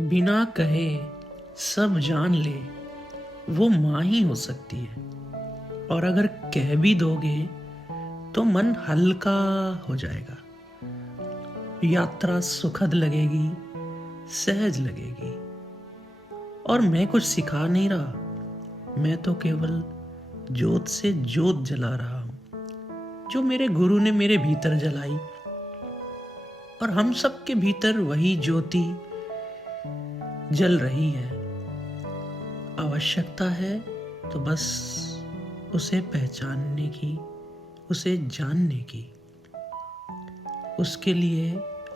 बिना कहे सब जान ले वो माँ ही हो सकती है। और अगर कह भी दोगे तो मन हल्का हो जाएगा। यात्रा सुखद लगेगी, सहज लगेगी। और मैं कुछ सिखा नहीं रहा, मैं तो केवल जोत से जोत जला रहा हूं जो मेरे गुरु ने मेरे भीतर जलाई। और हम सब के भीतर वही ज्योति जल रही है। आवश्यकता है तो बस उसे पहचानने की, उसे जानने की। उसके लिए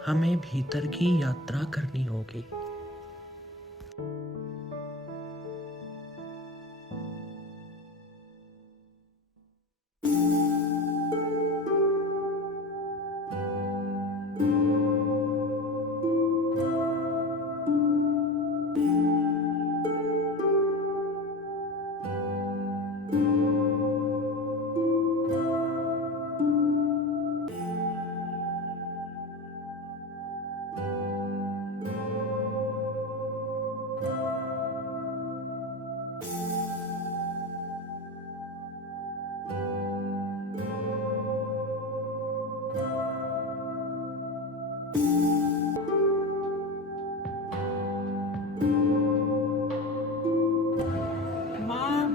हमें भीतर की यात्रा करनी होगी।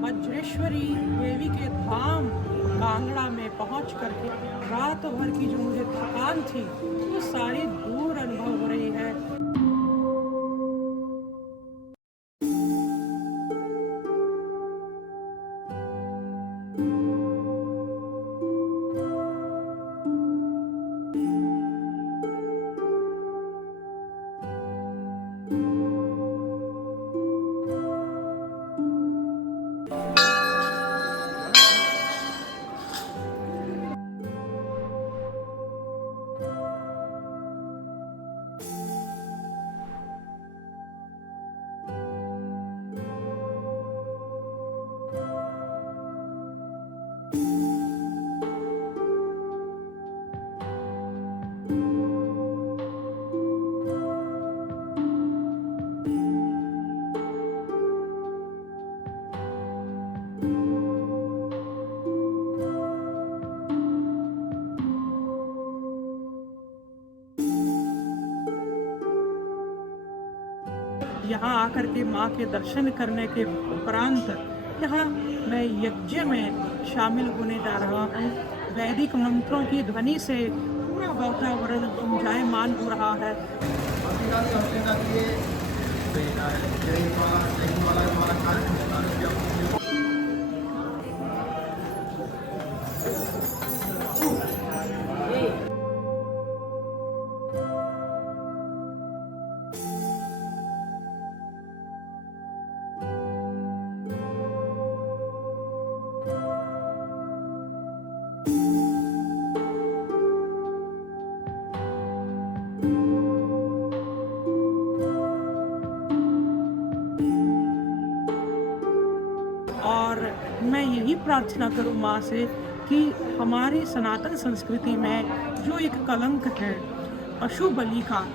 वज्रेश्वरी देवी के धाम कांगड़ा में पहुंच करके रात भर की जो मुझे थकान थी वो सारी दूर अनुभव हो रही है। यहाँ आकर के माँ के दर्शन करने के उपरांत यहाँ मैं यज्ञ में शामिल होने जा रहा हूँ। वैदिक मंत्रों की ध्वनि से पूरा वातावरण गुंजायमान हो रहा है। और मैं यही प्रार्थना करूँ माँ से कि हमारी सनातन संस्कृति में जो एक कलंक है पशु बलि का,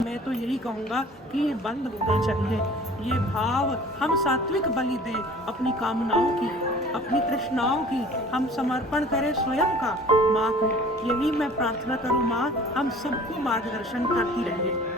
मैं तो यही कहूँगा कि ये बंद होना चाहिए। ये भाव हम सात्विक बलि दें अपनी कामनाओं की, अपनी तृष्णाओं की, हम समर्पण करें स्वयं का माँ को। यही मैं प्रार्थना करूँ माँ हम सबको मार्गदर्शन करती रहे।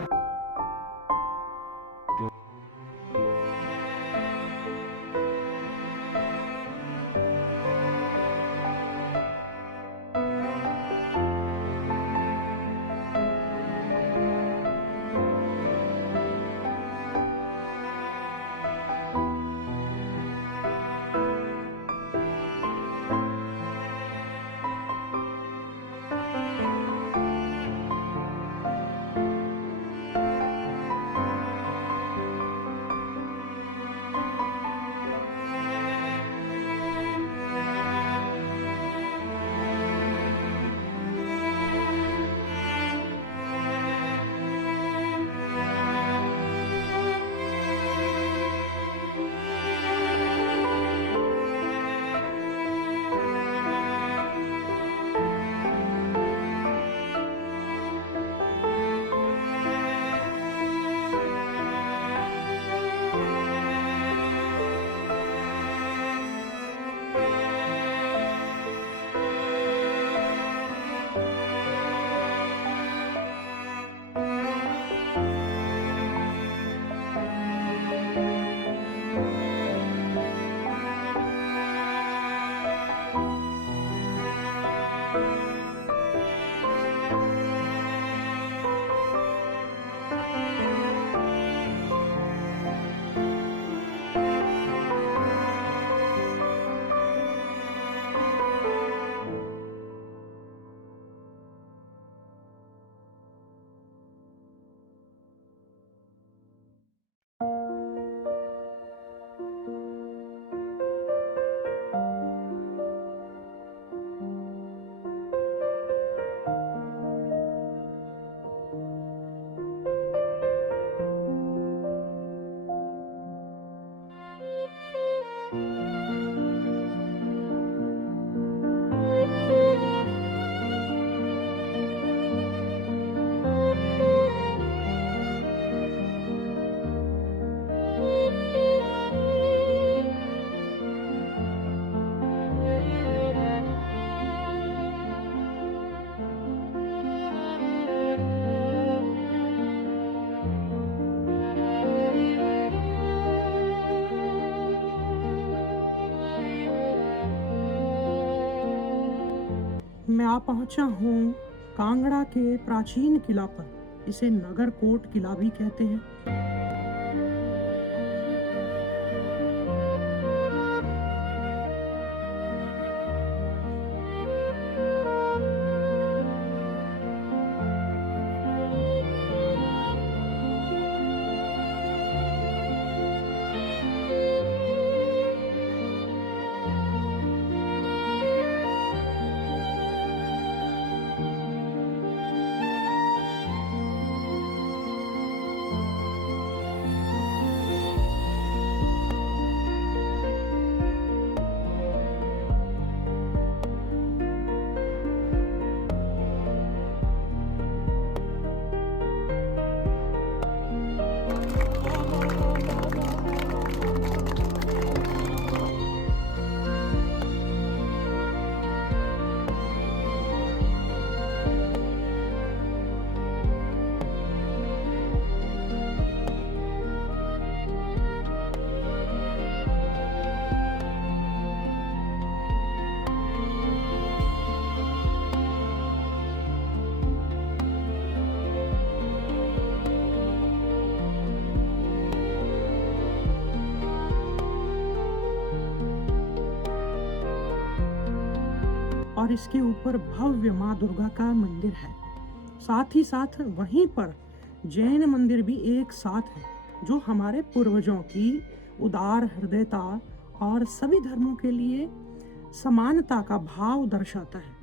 मैं आ पहुंचा हूँ कांगड़ा के प्राचीन किला पर। इसे नगर कोट किला भी कहते हैं। और इसके ऊपर भव्य माँ दुर्गा का मंदिर है। साथ ही साथ वहीं पर जैन मंदिर भी एक साथ है, जो हमारे पूर्वजों की उदार हृदयता और सभी धर्मों के लिए समानता का भाव दर्शाता है।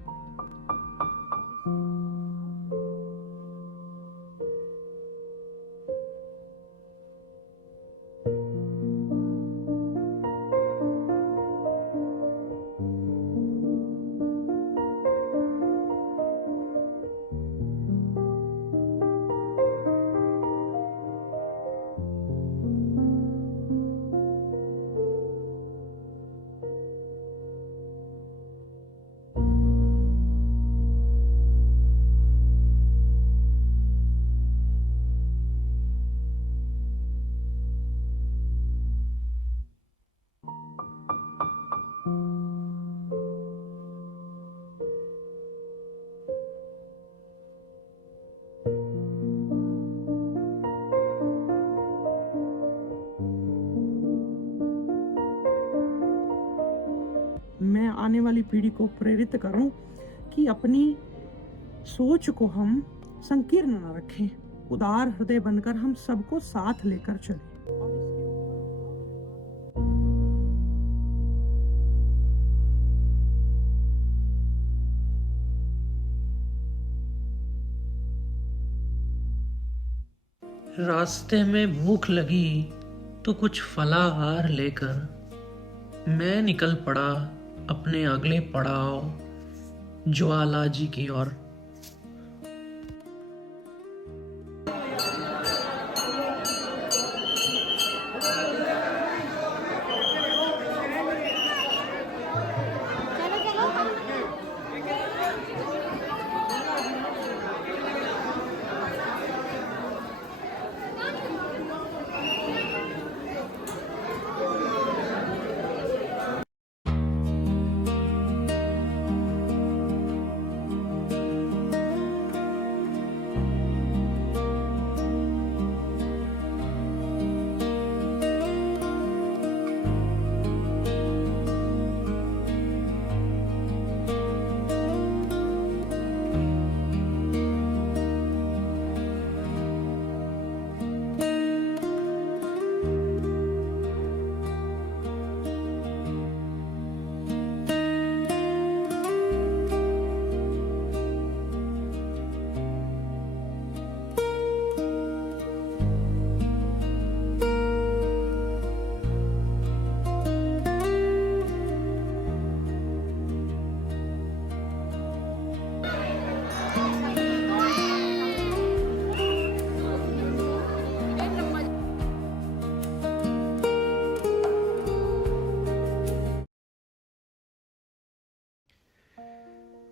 मैं आने वाली पीढ़ी को प्रेरित करूं कि अपनी सोच को हम संकीर्ण न रखें, उदार हृदय बनकर हम सबको साथ लेकर चलें। रास्ते में भूख लगी तो कुछ फलाहार लेकर मैं निकल पड़ा अपने अगले पड़ाव ज्वाला जी की ओर।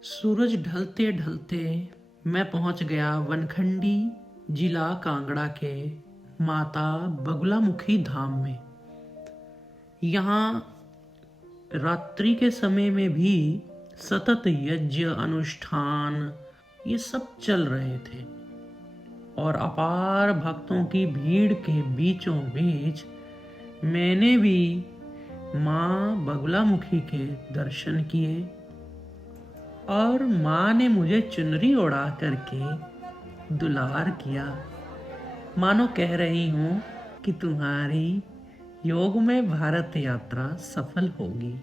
सूरज ढलते ढलते मैं पहुंच गया वनखंडी जिला कांगड़ा के माता बगुलामुखी धाम में। यहाँ रात्रि के समय में भी सतत यज्ञ अनुष्ठान ये सब चल रहे थे और अपार भक्तों की भीड़ के बीचों बीच मैंने भी माँ बगुलामुखी के दर्शन किए और माँ ने मुझे चुनरी ओढ़ा करके दुलार किया, मानो कह रही हूँ कि तुम्हारी योग में भारत यात्रा सफल होगी।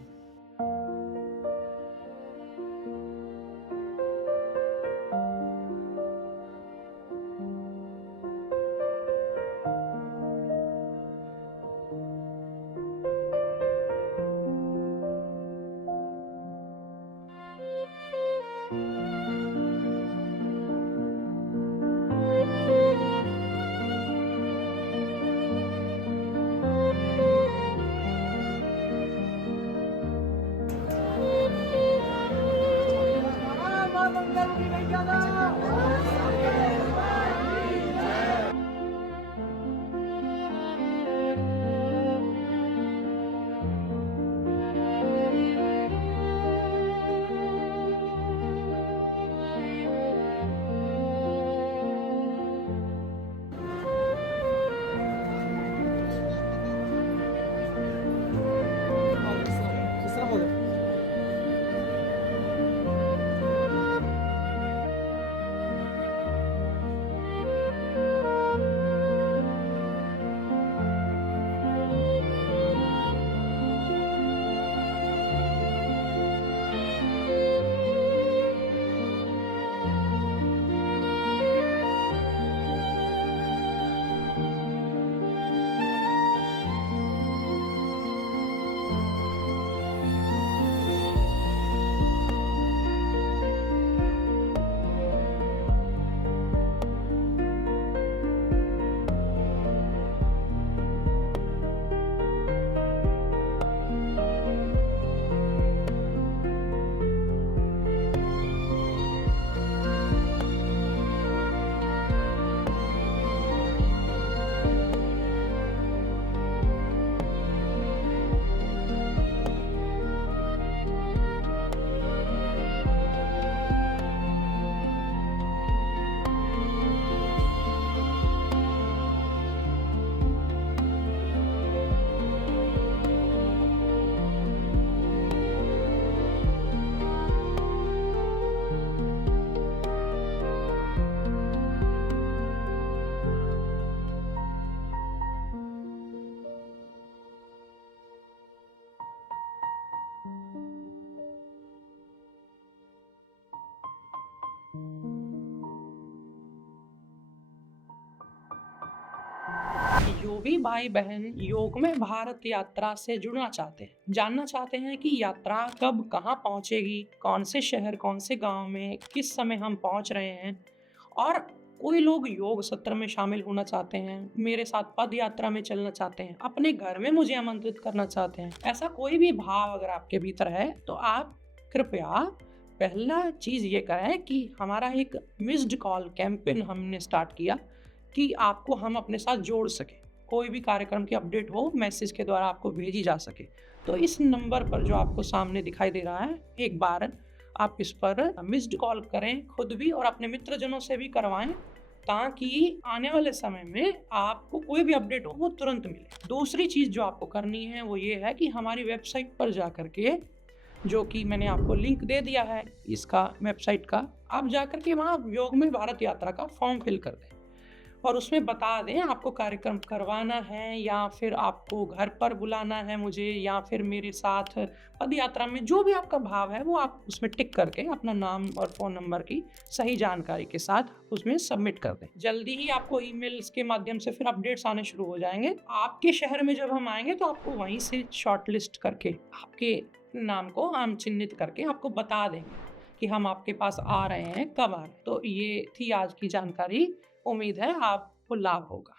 जो भी भाई बहन योग में भारत यात्रा से जुड़ना चाहते हैं, जानना चाहते हैं कि यात्रा कब कहाँ पहुंचेगी, कौन से शहर कौन से गांव में किस समय हम पहुंच रहे हैं, और कोई लोग योग सत्र में शामिल होना चाहते हैं, मेरे साथ पद यात्रा में चलना चाहते हैं, अपने घर में मुझे आमंत्रित करना चाहते हैं, ऐसा कोई भी भाव अगर आपके भीतर है तो आप कृपया पहला चीज ये करें कि हमारा एक मिस्ड कॉल कैंपेन हमने स्टार्ट किया कि आपको हम अपने साथ जोड़ सके, कोई भी कार्यक्रम की अपडेट हो मैसेज के द्वारा आपको भेजी जा सके। तो इस नंबर पर जो आपको सामने दिखाई दे रहा है, एक बार आप इस पर मिस्ड कॉल करें, खुद भी और अपने मित्रजनों से भी करवाएं, ताकि आने वाले समय में आपको कोई भी अपडेट हो वो तुरंत मिले। दूसरी चीज जो आपको करनी है वो ये है कि हमारी वेबसाइट पर जा करके, जो कि मैंने आपको लिंक दे दिया है इसका वेबसाइट का, आप जा करके वहाँ योग में भारत यात्रा का फॉर्म फिल कर दें और उसमें बता दें आपको कार्यक्रम करवाना है या फिर आपको घर पर बुलाना है मुझे, या फिर मेरे साथ पद यात्रा में, जो भी आपका भाव है वो आप उसमें टिक करके अपना नाम और फ़ोन नंबर की सही जानकारी के साथ उसमें सबमिट कर दें। जल्दी ही आपको ईमेल्स के माध्यम से फिर अपडेट्स आने शुरू हो जाएंगे। आपके शहर में जब हम आएंगे तो आपको वहीं से शॉर्ट लिस्ट करके आपके नाम को हम चिन्हित करके आपको बता देंगे कि हम आपके पास आ रहे हैं, कब आ रहे हैं। तो ये थी आज की जानकारी, उम्मीद है आपको लाभ होगा।